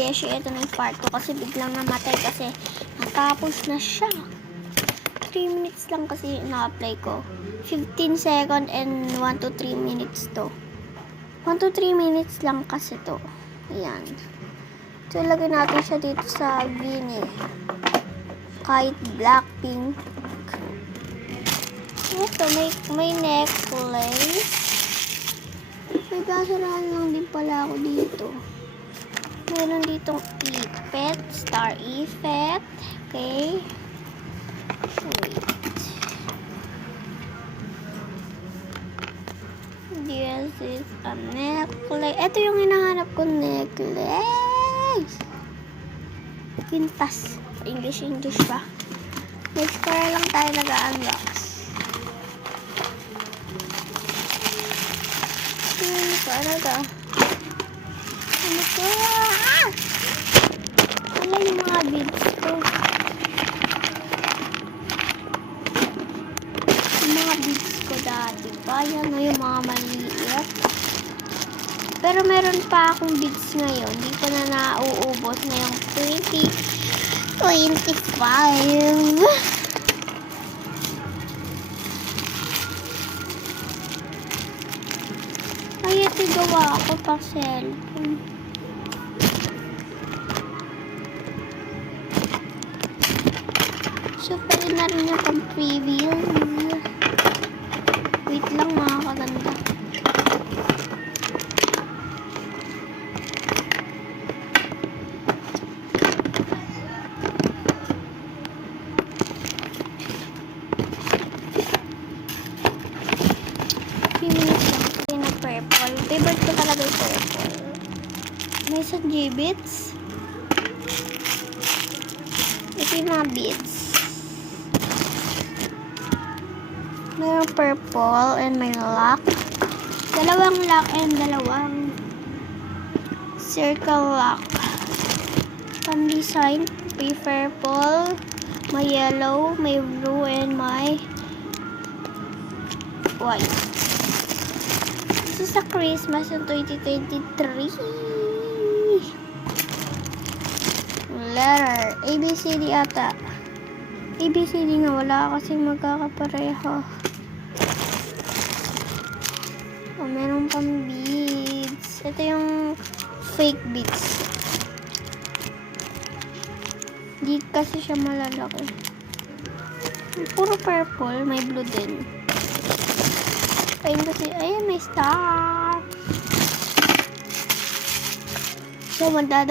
beshi, ito na yung part 2 kasi biglang namatay kasi natapos na siya. 3 minutes lang kasi na-apply ko. 15 second and 1 to 3 minutes to. 1 to 3 minutes lang kasi to. Ayan. So, lagay natin siya dito sa Vini. Kahit Blackpink. Ito, may necklace. May gasurahan lang din pala ako dito. Meron ditong ipet, star ipet. Okay. Wait. This is a necklace. Ito yung hinahanap ko necklace. Quintas. English pa. Next para lang tayo nag-unbox. Ano to? Ano to? Wala yung mga beads ko. Yung mga beads ko dati pa. Yan o yung mga maliit. Pero meron pa akong beads ngayon. Hindi ko na nauubos na yung 25. Ay, ito gawa ako pa cellphone. So, pwede na rin yung pang-preview. Wait lang, mga kaganda. Purple. Favorite ko talaga yung purple. May isang J-beads. Ito yung mga beads. Mayroong purple and may lock. Dalawang lock and dalawang circle lock. Pang-design. May purple, may yellow, may blue, and may white. Sa Christmas ng 2023. Letter. ABCD ata. ABCD nga wala kasi magkakapareho. O, meron pang beads. Ito yung fake beads. Di kasi siya malalaki. Puro purple. May blue din. Ayun kasi, ayan, may star. So, magdadagdag